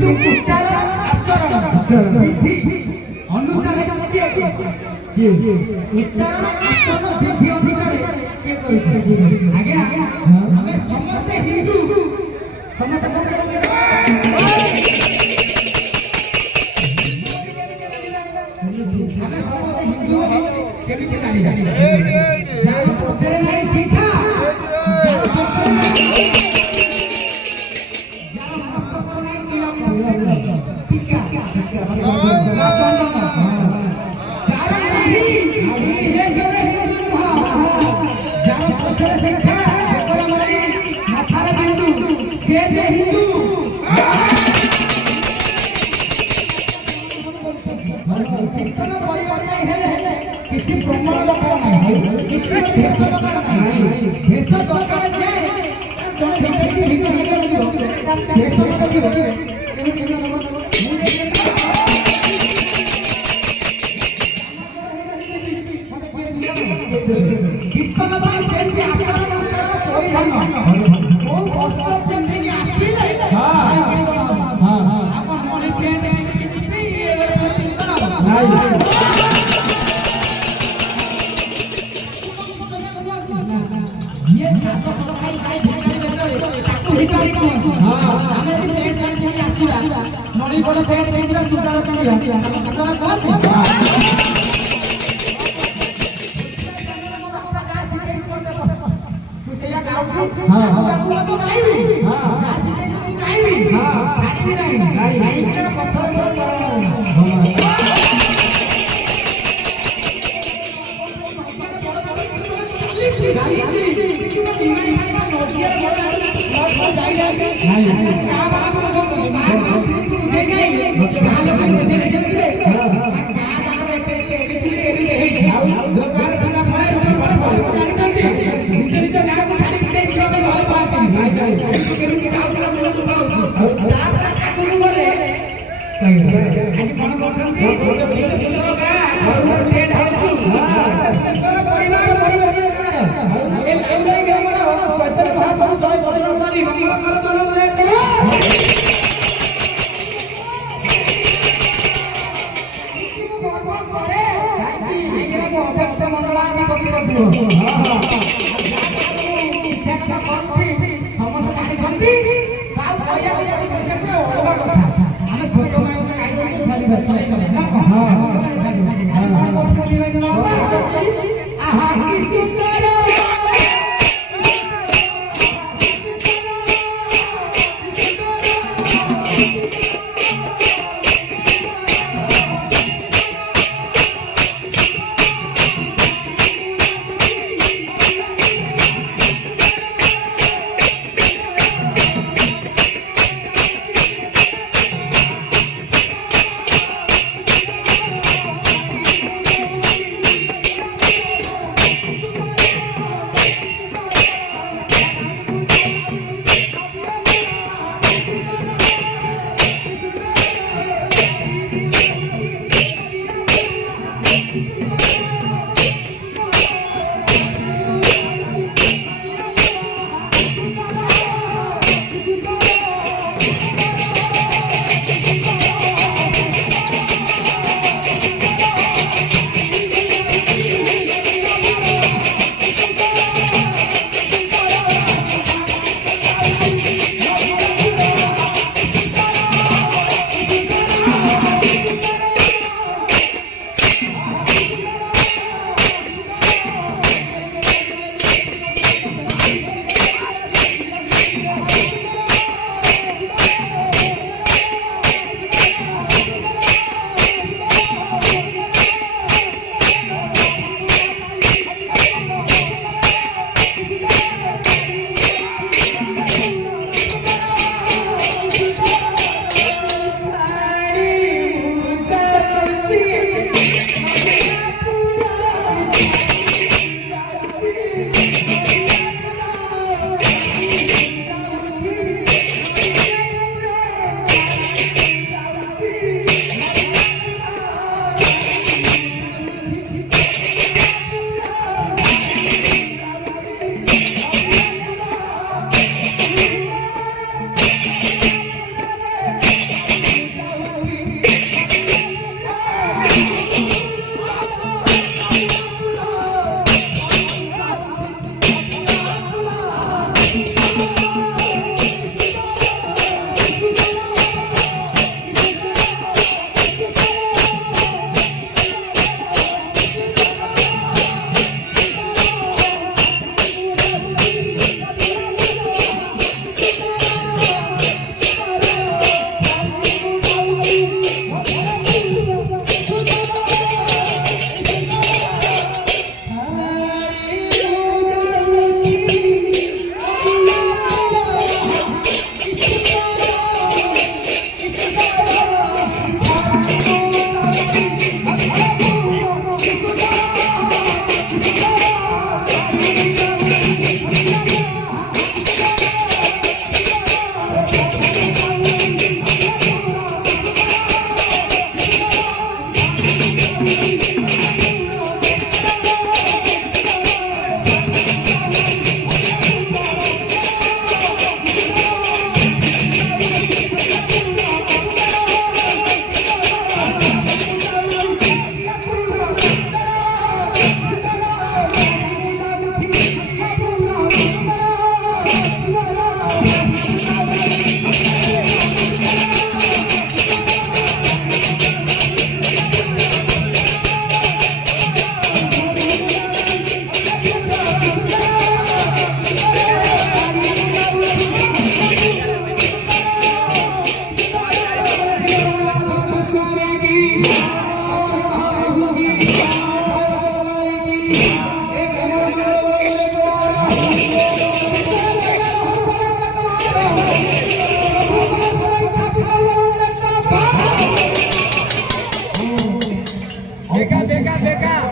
किंतु उच्चारण आचरण विधि अनुसार उच्चारण आचरण विधि अनुसार आगे हमें समस्त हिंदू समस्त केमिति जानिबा जार पछरे नाही शिक्षा जार पछरे नाही जार मस्तक नाही टीका जार नाही हे जने हिंदू जार पछरे शिक्षा एकरा मारी माथारे बिंदु से जे हिंदू कीर्तन परिवार नहीं हेले किछि ब्रह्मण दरकार नाही किछि भेष दरकार नाही भेष दरकार जे जने भेटैती भिक मागे লাগিব भेष न देखिबो केमिति न नब कीर्तन बा सेमति आचरण परिधान ओ वस्त्र पिंधि के आसीले हां आपन मणि पेंट पिंधि के जिते नाही ये सातो सखाई जाय भिखारी बेचरे ताकू भिखारी को हां हमें यदि पेंट शर्ट पिंधि आसीबा मणि कोले पेंट पिंधिबा चुड़दार पिंधिबा ताकू कतरा कहत हां बाबू तो गाइबी हां राशि के तो गाइबी हां छाड़ी भी नहीं गाई के पछर पछर करना गाली कितना दिमाग का नोटिया बोल जाई जाई का बाबू को मां उठे गई गाल पे बसे नहीं चले का बाबू दो गाल सना फायर ऊपर गाड़ी करती नीचे नीचे गाय को छाड़ी के दिया में घर पाती केमिति गाउतला बोल तो तापर आगु गले आज कोन करछंती सुंदर का और पेट हाउस परिवार ए लाइन के हमर चैतन्य महाप्रभु जय बजरंगबली मंगल कर जन्म दे के गौरव करे आइगरा को अव्यक्त मंगलानि पति रखियो शिक्षा करछि समस्त जानि छंती बाउ भैया को पड़ी पड़ी से ओडा कथा हम छोटो माई को काई दो छाली बच्चा ना हां अरे कोन कोच को दिवे ना आहा की सुंदर ବେକା ବେକା ବେକା